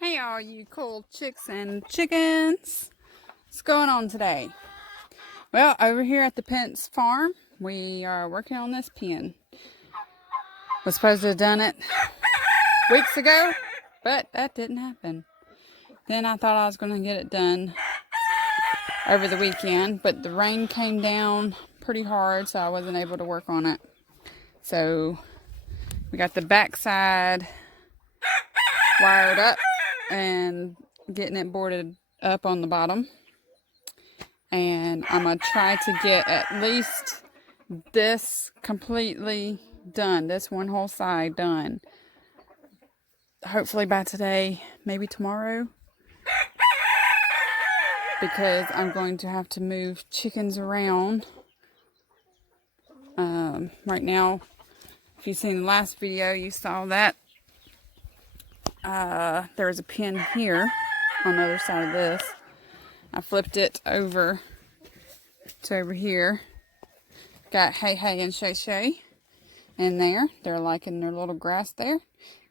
Hey all you cool chicks and chickens. What's going on today? Well, over here at the Pence farm, we are working on this pen. Was supposed to have done it weeks ago, but that didn't happen. Then I thought I was going to get it done over the weekend, but the rain came down pretty hard, so I wasn't able to work on it. So we got the backside wired up and getting it boarded up on the bottom. And I'm going to try to get at least this completely done, this one whole side done. Hopefully by today, maybe tomorrow. Because I'm going to have to move chickens around. Right now, if you've seen the last video, you saw that there was a pen here on the other side of this. I flipped it over to over here. Got Hey Hey and Shay Shay in there. They're liking their little grass there.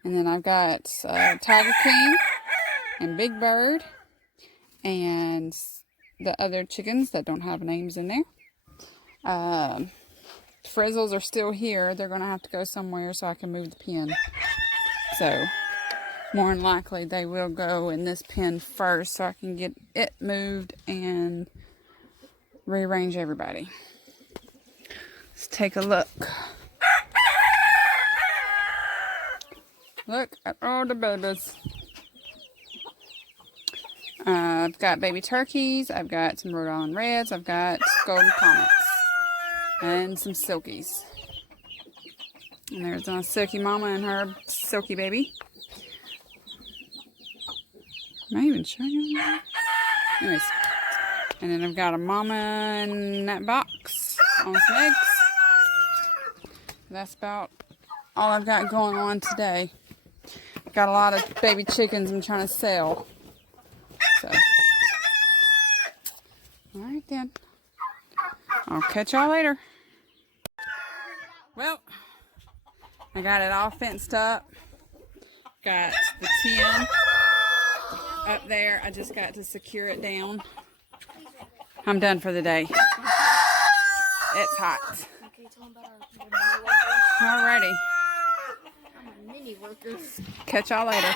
And then I've got Tiger King and Big Bird and the other chickens that don't have names in there. Frizzles are still here. They're going to have to go somewhere so I can move the pen. So, more than likely, they will go in this pen first so I can get it moved and rearrange everybody. Let's take a look. Look at all the babies. I've got baby turkeys. I've got some Rhode Island Reds. I've got golden comets. And some silkies. And there's a silky mama and her silky baby. Am I even showing you that? Anyways. And then I've got a mama in that box on some eggs. That's about all I've got going on today. Got a lot of baby chickens I'm trying to sell. So. Alright then. I'll catch y'all later. Well, I got it all fenced up. Got the tin up there. I just got to secure it down. I'm done for the day. It's hot. Alrighty. Catch y'all later.